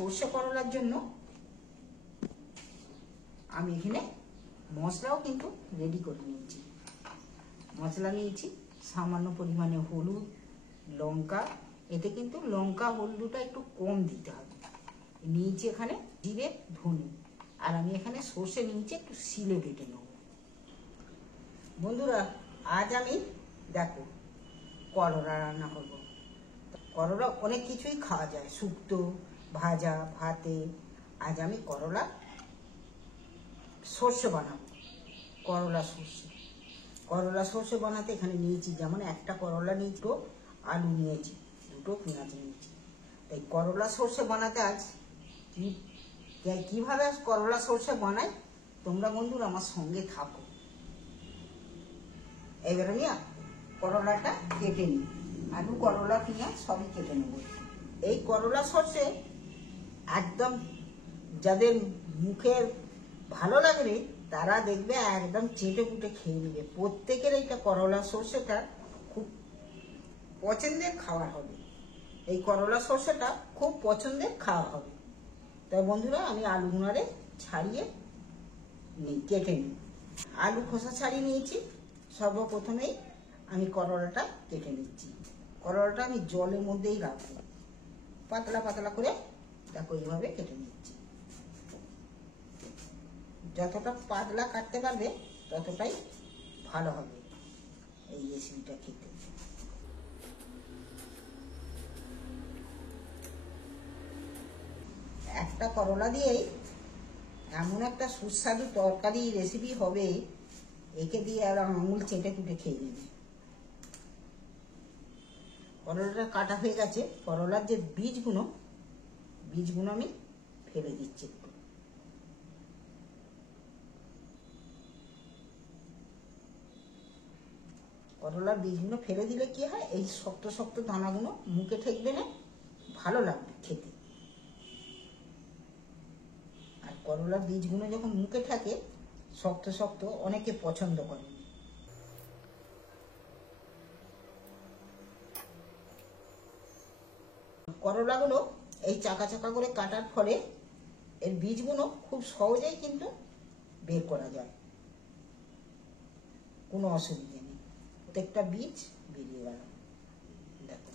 সর্ষে করলার জন্য আমি এখানে মশলাও কিন্তু রেডি করে নিয়েছি। মশলা নিয়েছি সামান্য পরিমাণে হলুদ, লঙ্কা। এতে কিন্তু লঙ্কা হলুদটা একটু কম দিতে হবে। নিয়েছি এখানে জিরে, ধনে, আর আমি এখানে সর্ষে নিয়েছি, একটু শিলে বেটে নেব। বন্ধুরা, আজ আমি দেখো করলা রান্না করব। করলা অনেক কিছুই খাওয়া যায়, শুক্তো, ভাজা, ভাতে। আজ আমি করলা সর্ষে বানাবো। করলা সর্ষে বানাতে এখানে নিয়েছি যেমন একটা করলা নিয়েছি, আলু নিয়েছি, দুটো পেঁয়াজ নিয়েছি। তাই করলা সর্ষে বানাতে আজ কিভাবে করলা সর্ষে বানাই তোমরা বন্ধুরা আমার সঙ্গে থাকো। এবার আমি করলাটা কেটে নিই, আলু, করলা, পেঁয়াজ সবই কেটে নেব। এই করলা সর্ষে একদম যাদের মুখের ভালো লাগবে তারা দেখবে একদম চেটে পুটে খেয়ে নেবে। প্রত্যেকের এইটা করলা সর্ষেটা খুব পছন্দের খাবার হবে। এই করলা সর্ষেটা খুব পছন্দের খাওয়া হবে। তাই বন্ধুরা আমি আলুগুনারে ছাড়িয়ে কেটে নিই। আলু খোসা ছাড়িয়ে নিয়েছি। সর্বপ্রথমেই আমি করলাটা কেটে নিচ্ছি। করলাটা আমি জলের মধ্যেই রাখবো, পাতলা পাতলা করে দেখো এইভাবে কেটে নিচ্ছি। যতটা পাতলা কাটতে পারবে ততটাই ভালো হবে এই রেসিপিটা খেতে। একটা করলা দিয়েই এমন একটা সুস্বাদু তরকারি রেসিপি হবে, একে দিয়ে আর আঙুল চেটে কুটে খেয়ে নেবে। করলাটা কাটা হয়ে গেছে। করলার যে বীজগুলো আমি ফেলে দিচ্ছি একটু। করলার বীজগুলো ফেলে দিলে কি হয়, এই শক্ত শক্ত দানাগুলো মুখে ঠেকবে না, ভালো লাগবে খেতে। আর করলার বীজগুলো যখন মুখে থাকে শক্ত শক্ত, অনেকে পছন্দ করে। করলাগুলো এই চাকা চাকা করে কাটার ফলে এর বীজগুলো খুব সহজেই কিন্তু বের করা যায়, কোনো অসুবিধা নেই। প্রত্যেকটা বীজ বেরিয়ে গেল, দেখো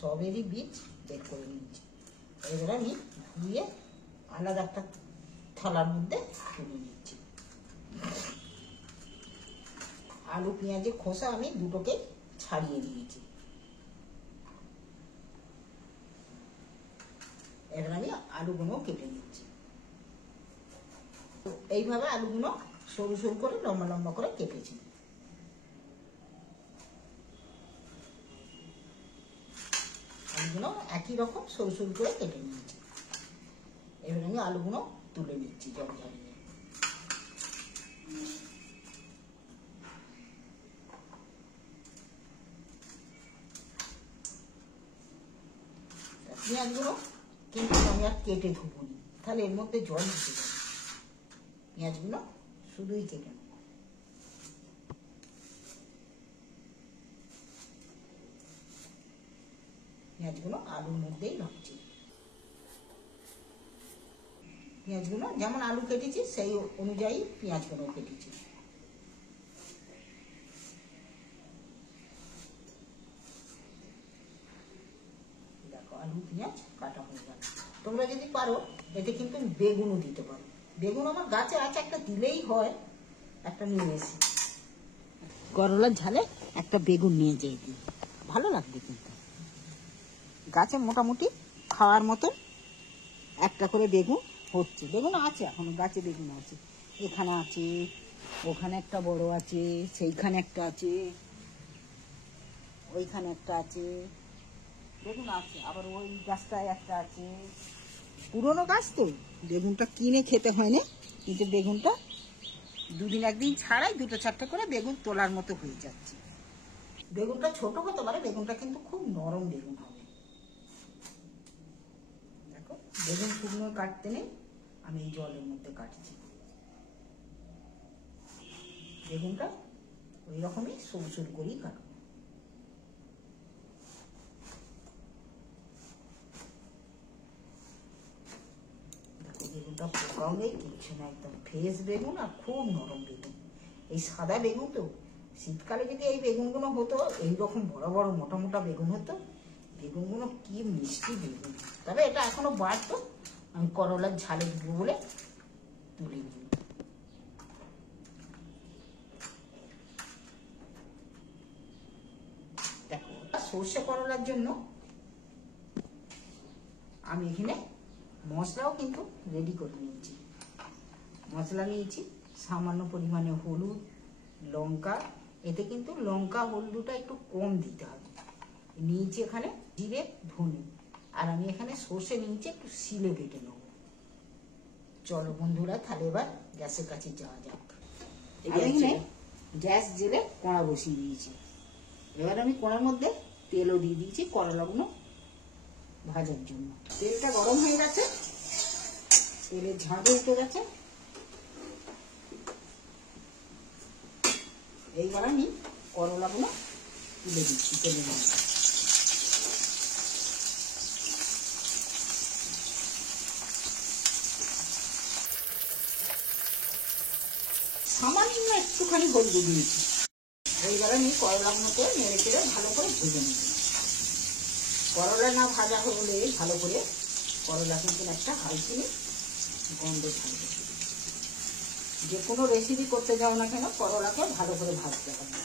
সবেরই বীজ বের করে নিচ্ছি। এবার আমি ধুয়ে আলাদা একটা থালার মধ্যে তুলে নিচ্ছি। আলু পেঁয়াজের খোসা আমি দুটোকে ছাড়িয়ে নিয়েছি। এবার আমি আলুগুলো কেটে নিচ্ছি। এইভাবে আলুগুলো সরু সরু করে লম্বা লম্বা করে কেটেছি। আলুগুলো একই রকম সরু সরু করে কেটে নিয়েছি। এবার আমি আলুগুলো তুলে নিচ্ছি জল ঝরিয়ে। পেঁয়াজগুলো কিন্তু আমি আর কেটে ধুবো নি, তাহলে এর মধ্যে জল ঢুকে যাবে। পেঁয়াজগুলো শুধুই কেটে নেব। পেঁয়াজগুলো আলুর মধ্যেই রাখছি। পেঁয়াজগুলো যেমন আলু কেটেছি সেই অনুযায়ী পেঁয়াজগুলো কেটেছি। দেখো আলু পেঁয়াজ কাটা হয়ে গেল। তোমরা যদি পারো এতে কিন্তু বেগুনও দিতে পারো। বেগুন আমার গাছে আছে, একটা দিলেই হয়, একটা নিয়ে এসি। করলার ঝালে একটা বেগুন নিয়ে যেয়ে দিই, ভালো লাগবে। কিন্তু গাছে মোটামুটি খাওয়ার মতন একটা করে বেগুন হচ্ছে। বেগুন আছে, এখনো গাছে বেগুন আছে। এখানে আছে, ওখানে একটা বড় আছে, সেইখানে একটা আছে, ওইখানে একটা আছে, বেগুন আছে। আবার ওই গাছটায় একটা আছে। পুরনো গাছ তো বেগুনটা কিনে খেতে হয় না, কিন্তু বেগুনটা দুদিন একদিন ছাড়াই দুটো চারটে করে বেগুন তোলার মতো হয়ে যাচ্ছে। বেগুনটা ছোট হতে পারে, বেগুনটা কিন্তু খুব নরম বেগুন হবে। দেখো বেগুন শুকনো কাটতে নেই, আমি এই জলের মধ্যে কাটছি। বেগুনটা ওই রকমই সরু সরু করেই কাটবো। একটা পোকাও নেই, কিছু না, একদম ফ্রেশ বেগুন আর খুব নরম বেগুন। এই সাদা বেগুন তো, শীতকালে যদি এই বেগুনগুলো হতো, এইরকম বড় বড় মোটা মোটা বেগুন হতো, বেগুনগুলো কি মিষ্টি বেগুন। তবে এটা এখনো বাড়তো, আমি করলার ঝালে দিব বলে তুলে নিই। দেখো, সর্ষে করলার জন্য আমি এখানে মশলাও কিন্তু রেডি করে নিয়েছি। মশলা নিয়েছি সামান্য পরিমাণে হলুদ, লঙ্কা। এতে কিন্তু লঙ্কা হলুদটা একটু কম দিতে হবে। নিয়েছি এখানে জিরে, ধনে, আর আমি এখানে সর্ষে নিয়েছি, একটু শিলে বেটে নেব। চলো বন্ধুরা, তাহলে এবার গ্যাসের কাছে যাওয়া যাক। এখানে গ্যাস জেলে কড়া বসিয়ে দিয়েছি। এবার আমি কড়ার মধ্যে তেলও দিয়ে দিয়েছি করলাগুলো ভাজার জন্য। তেলটা গরম হয়ে গেছে, তেলের ঝাঁঝে উঠে গেছে। এইবার আমি করলাগুলো তুলে দিচ্ছি তেলের মধ্যে। সামান্য একটুখানি হলুদ দিয়েছি। এইবার আমি করলাগুলোকে নেড়ে চেড়ে ভালো করে ভেজে নেব। করলা না ভাজা হলে ভালো করে করলা কিন্তু একটা হালকা গন্ধ থাকবে। যে কোনো রেসিপি করতে যাও না কেন, করলাকে ভালো করে ভাজতে হবে।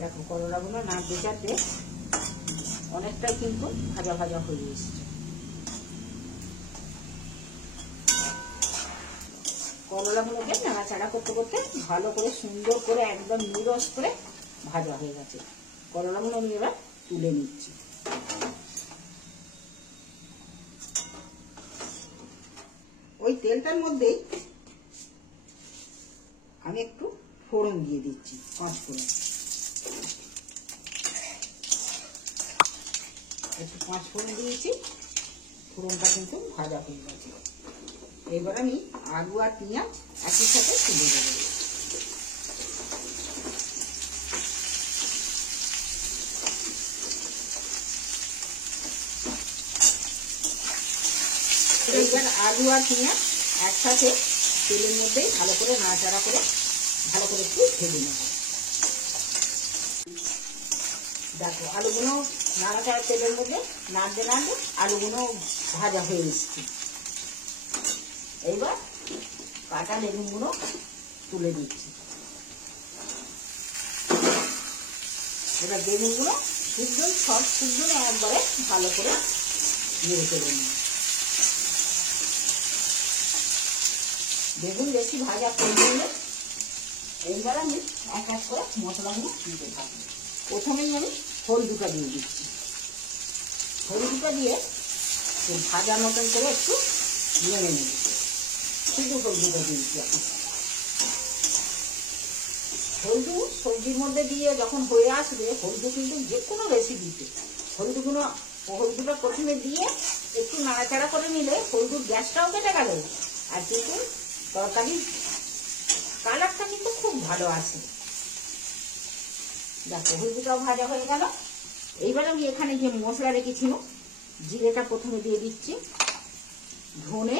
দেখো, করলাগুলো না ভেজাতে অনেকটাই কিন্তু ভাজা ভাজা হয়ে এসেছে। করলাগুলোকে নাড়াচাড়া করতে করতে ভালো করে সুন্দর করে একদম নিরস করে ভাজা হয়ে গেছে। করলাগুলো আমি এবার তুলে নিচ্ছি। ওই তেলটার মধ্যেই আমি একটু ফোড়ন দিয়ে দিচ্ছি, 5 ফোড়ন। একটু 5 ফোড়ন দিয়েছি, ফোড়নটা কিন্তু ভাজা হয়ে গেছে। এবার আমি আলু আর পেঁয়াজ একই সাথে তুলে দেবো। এইবার আলু আর পেঁয়াজ একসাথে তেলের মধ্যে ভালো করে নাড়াচাড়া করে ভালো করে একটু ভেজে নেব। দেখো, আলুগুলো নাড়াচাড়া তেলের মধ্যে নাড়তে নাড়তে আলুগুলো ভাজা হয়ে এসছে। এইবার কাটা বেগুনগুলো তুলে দিচ্ছি। এবার বেগুনগুলো সব শুকনো একবারে ভালো করে নেড়ে চেড়ে নিই। বেগুন বেশি ভাজা করে নিলে এইবার আমি এক এক করে মশলাগুলো দিতে থাকবো। প্রথমেই আমি হলুদটা দিয়ে দিচ্ছি। হলুদটা দিয়ে ভাজা মতন করে একটু নেড়ে নেব। শুধু হলুদটা দিয়েছি এখন। হলুদ সবজির মধ্যে দিয়ে যখন হয়ে আসবে, হলুদ কিন্তু যে কোনো রেসিপিতে হলুদটা প্রথমে দিয়ে একটু নাড়াচাড়া করে নিলে হলুদ গ্যাসটাও কেটে গেল, আর কিন্তু তরকারির কালারটা কিন্তু খুব ভালো আসে। দেখো, হলুদটাও ভাজা হয়ে গেল। এইবার আমি এখানে যে মশলা রেখেছিল, জিরেটা প্রথমে দিয়ে দিচ্ছি, ধনে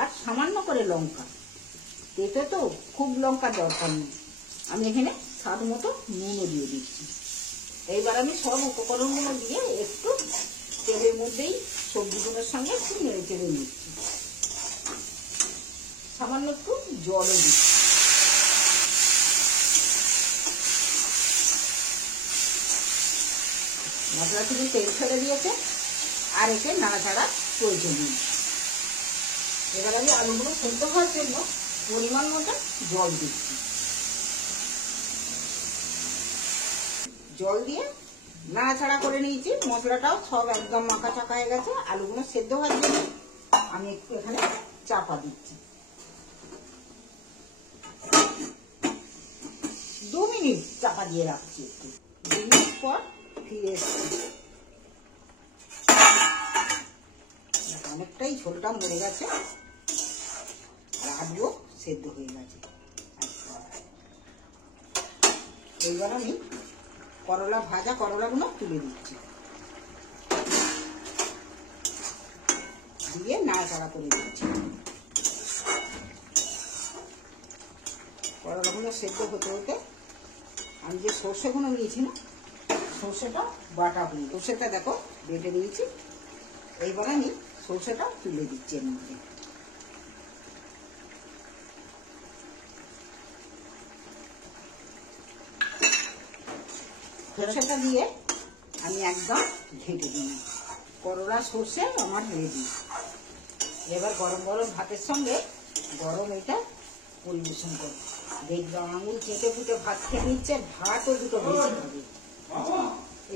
আর সামান্য করে লঙ্কা। তেতো তো, খুব লঙ্কা দরকার নেই। আমি এখানে স্বাদ মতো নুনও দিয়ে দিচ্ছি। এইবার আমি সব উপকরণগুলো দিয়ে একটু তেলের মধ্যেই সবজিগুলোর সঙ্গে একটু নেড়ে চেড়ে নিচ্ছি। সামান্য একটু জলও দিচ্ছি। মশলা থেকে তেল ছেড়ে দিয়েছে, আর এতে নাড়াচাড়া প্রয়োজন নেই। এবার আমি আলুগুলো সেদ্ধ হওয়ার জন্য পরিমাণ মতো জল দিচ্ছি। জল দিয়ে নাড়াচাড়া করে নিয়েছি। মশলাটাও সব একদম মাখা চাকা হয়ে গেছে। আলুগুলো সেদ্ধ হওয়ার জন্য আমি একটু এখানে চাপা দিচ্ছি। 2 মিনিট চাপা দিয়ে রাখছি। একটু 2 মিনিট পর ফিরে এসছি। অনেকটাই ঝোলটা মরে গেছে, আর আলুও সেদ্ধ হয়ে গেছে। এইবার আমি ভাজা করলাগুলো তুলে দিচ্ছি। দিয়ে নাড়াচাড়া করে দিচ্ছি। করলাগুলো সেদ্ধ হতে হতে আমি যে সর্ষেগুলো নিয়েছি না, সর্ষেটা বাটা হয়ে, সর্ষেটা দেখো বেটে নিয়েছি। এইবার আমি সর্ষেটা তুলে দিচ্ছি এর মধ্যে। সর্ষেটা দিয়ে আমি একদম ঘেঁটে দিই। করলা সর্ষে আমার রেডি। এবার গরম গরম ভাতের সঙ্গে গরম এটা পরিবেশন করব। দেখবে আঙুল চেটে ফুটে ভাত খেয়ে নিচ্ছে, ভাতও দুটো বেশি হবে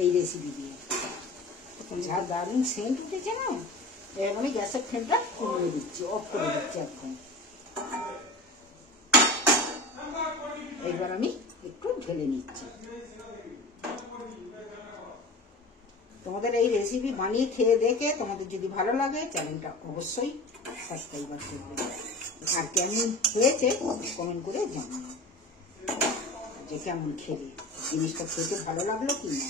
এই রেসিপি দিয়ে। যা দারুণ সেন্ট উঠেছে না। এবার আমি গ্যাসের ফ্লেমটা কমিয়ে দিচ্ছি, অফ করে দিচ্ছি একদম। এইবার আমি একটু ঢেলে নিচ্ছি। তোমাদের এই রেসিপি বানিয়ে খেয়ে দেখে তোমাদের যদি ভালো লাগে চ্যানেলটা অবশ্যই সাবস্ক্রাইব করবে, আর কেমন হয়েছে কমেন্ট করে জানাবে যে কেমন খেলে, জিনিসটা খেতে ভালো লাগলো কি না।